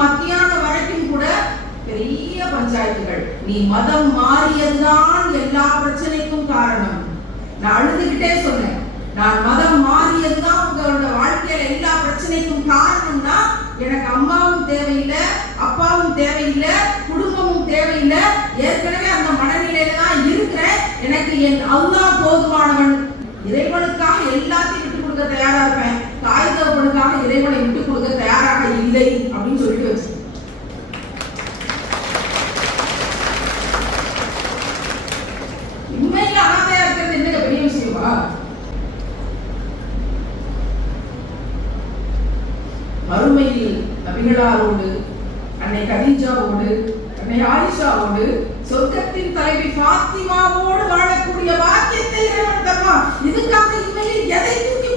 மத்தியானம் வரைக்கும் கூட பெரிய பஞ்சாயத்துகள். நீ மதம் மாறியதுதான் எல்லா பிரச்சனைக்கும் காரணம். நான் அழுதுகிட்டே சொன்னேன், நான் மதம் மாறியதுதான் உங்களோட வாழ்க்கையில எல்லா பிரச்சனைக்கும் காரணம்னா எனக்கு அம்மாவும் தேவையில்லை, அப்பாவும் தேவையில்லை, குடும்பமும் தேவையில்லை, ஏற்கனவே அந்த மனநிலையில தான் இருக்கிறேன், எனக்கு என் அல்லாஹ் போதுமானவன், இறைவனுக்காக எல்லாத்தையும் விட்டு கொடுக்க தயாரா இருப்பேன், தாய் தகப்பனுக்காக இறைவனை விட்டு கொடுக்க தயாராக இல்லை அப்படின்னு சொல்லிட்டு வச்சு. உண்மையில அனாதையா இருக்கிறது என்ன பெரிய விஷயமா? மறுமையில் நபிகளாரோடு, அன்னை கதீஜாவோடு, அன்னை ஆயிஷாவோடு, சொர்க்கத்தின் தலைவி ஃபாத்திமாவோடு வாழக்கூடிய பாக்கியத்தை இறைவன் தருவான். இதுக்காக இன்மையில் எதை தூக்கி